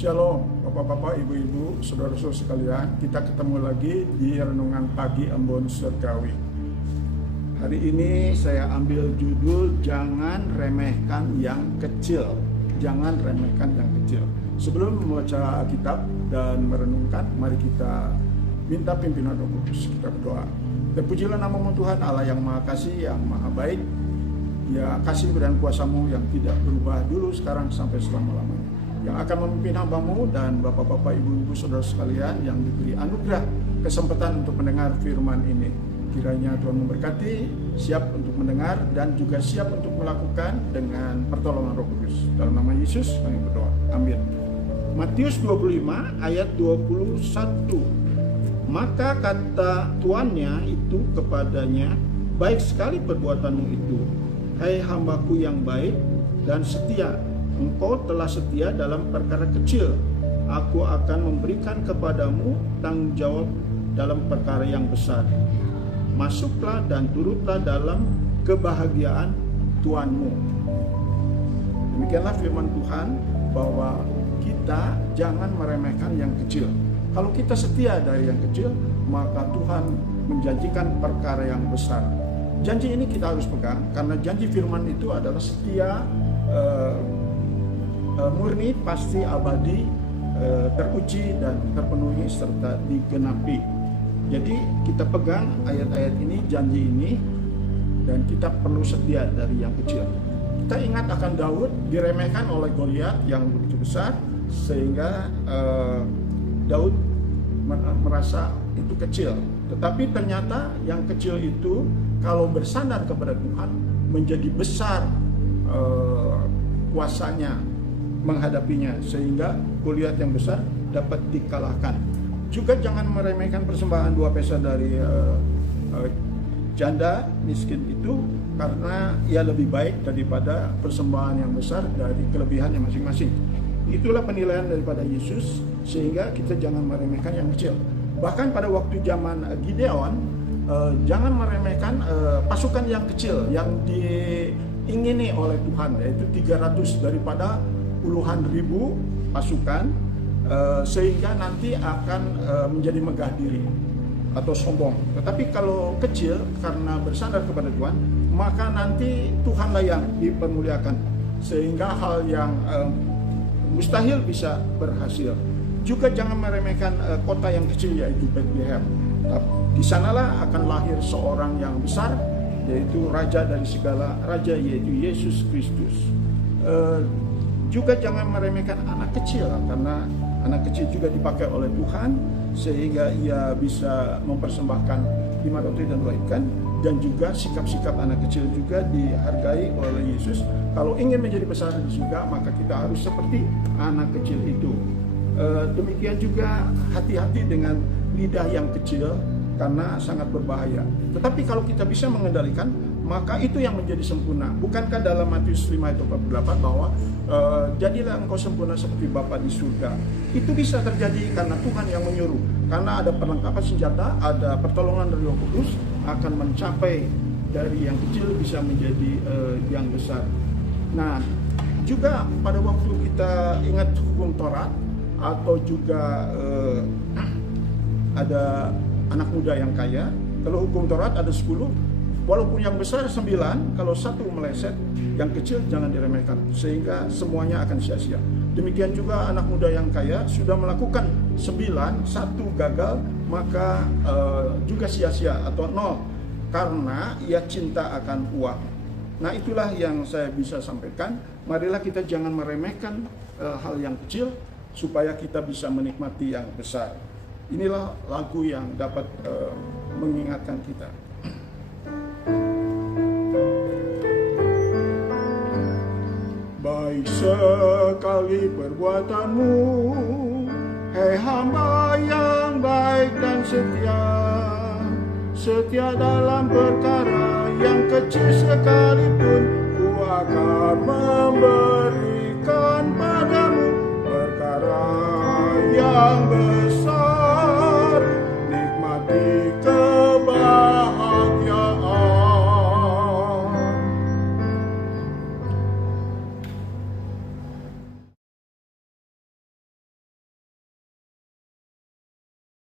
Shalom Bapak-bapak, Ibu-ibu, saudara-saudara sekalian. Kita ketemu lagi di Renungan Pagi Embun Surgawi. Hari ini saya ambil judul Jangan Remehkan Yang Kecil. Jangan remehkan yang kecil. Sebelum membaca Alkitab dan merenungkan, mari kita minta pimpinan Roh Kudus. Kita berdoa. Terpujilah nama-Mu Tuhan Allah yang Maha Kasih, yang Maha Baik. Ya, kasih dan kuasa-Mu yang tidak berubah dulu, sekarang, sampai selama-lamanya. Yang akan memimpin hamba-Mu dan Bapak-bapak, Ibu-ibu, saudara sekalian yang diberi anugerah kesempatan untuk mendengar firman ini. Kiranya Tuhan memberkati, siap untuk mendengar dan juga siap untuk melakukan dengan pertolongan Roh Kudus. Dalam nama Yesus kami berdoa. Amin. Matius 25 ayat 21. Maka kata tuannya itu kepadanya, baik sekali perbuatanmu itu, hai hambaku yang baik dan setia. Engkau telah setia dalam perkara kecil, aku akan memberikan kepadamu tanggung jawab dalam perkara yang besar. Masuklah dan turutlah dalam kebahagiaan Tuhanmu. Demikianlah firman Tuhan, bahwa kita jangan meremehkan yang kecil. Kalau kita setia dari yang kecil, maka Tuhan menjanjikan perkara yang besar. Janji ini kita harus pegang, karena janji firman itu adalah setia, murni, pasti, abadi, teruji dan terpenuhi serta digenapi. Jadi kita pegang ayat-ayat ini, janji ini, dan kita perlu setia dari yang kecil. Kita ingat akan Daud diremehkan oleh Goliat yang begitu besar, sehingga Daud merasa itu kecil. Tetapi ternyata yang kecil itu kalau bersandar kepada Tuhan menjadi besar kuasanya menghadapinya, sehingga Goliat yang besar dapat dikalahkan. Juga jangan meremehkan persembahan 2 pesa dari janda miskin itu, karena ia lebih baik daripada persembahan yang besar dari kelebihannya masing-masing. Itulah penilaian daripada Yesus, sehingga kita jangan meremehkan yang kecil. Bahkan pada waktu zaman Gideon, jangan meremehkan pasukan yang kecil yang diingini oleh Tuhan, yaitu 300 daripada puluhan ribu pasukan, sehingga nanti akan menjadi megah diri atau sombong. Tetapi kalau kecil karena bersandar kepada Tuhan, maka nanti Tuhanlah yang dipermuliakan, sehingga hal yang mustahil bisa berhasil. Juga jangan meremehkan kota yang kecil, yaitu Bethlehem. Di sanalah akan lahir seorang yang besar, yaitu raja dari segala raja, yaitu Yesus Kristus. Juga jangan meremehkan anak kecil, karena anak kecil juga dipakai oleh Tuhan, sehingga ia bisa mempersembahkan 5 roti dan 2 ikan. Dan juga sikap-sikap anak kecil juga dihargai oleh Yesus. Kalau ingin menjadi besar di surga, maka kita harus seperti anak kecil itu. Demikian juga hati-hati dengan lidah yang kecil, karena sangat berbahaya. Tetapi kalau kita bisa mengendalikan, maka itu yang menjadi sempurna. Bukankah dalam Matius 5 ayat 48 bahwa jadilah engkau sempurna seperti Bapa di surga. Itu bisa terjadi karena Tuhan yang menyuruh. Karena ada perlengkapan senjata, ada pertolongan dari Roh Kudus, akan mencapai dari yang kecil bisa menjadi yang besar. Nah, juga pada waktu kita ingat hukum Taurat, atau juga ada anak muda yang kaya. Kalau hukum Taurat ada 10, walaupun yang besar 9, kalau satu meleset, yang kecil jangan diremehkan, sehingga semuanya akan sia-sia. Demikian juga anak muda yang kaya sudah melakukan 9, satu gagal, maka juga sia-sia atau 0, karena ia cinta akan uang. Nah, itulah yang saya bisa sampaikan. Marilah kita jangan meremehkan hal yang kecil, supaya kita bisa menikmati yang besar. Inilah lagu yang dapat mengingatkan kita. Baik sekali perbuatanmu, hai hamba yang baik dan setia. Setia dalam perkara yang kecil sekalipun, ku akan memberikan padamu perkara yang besar.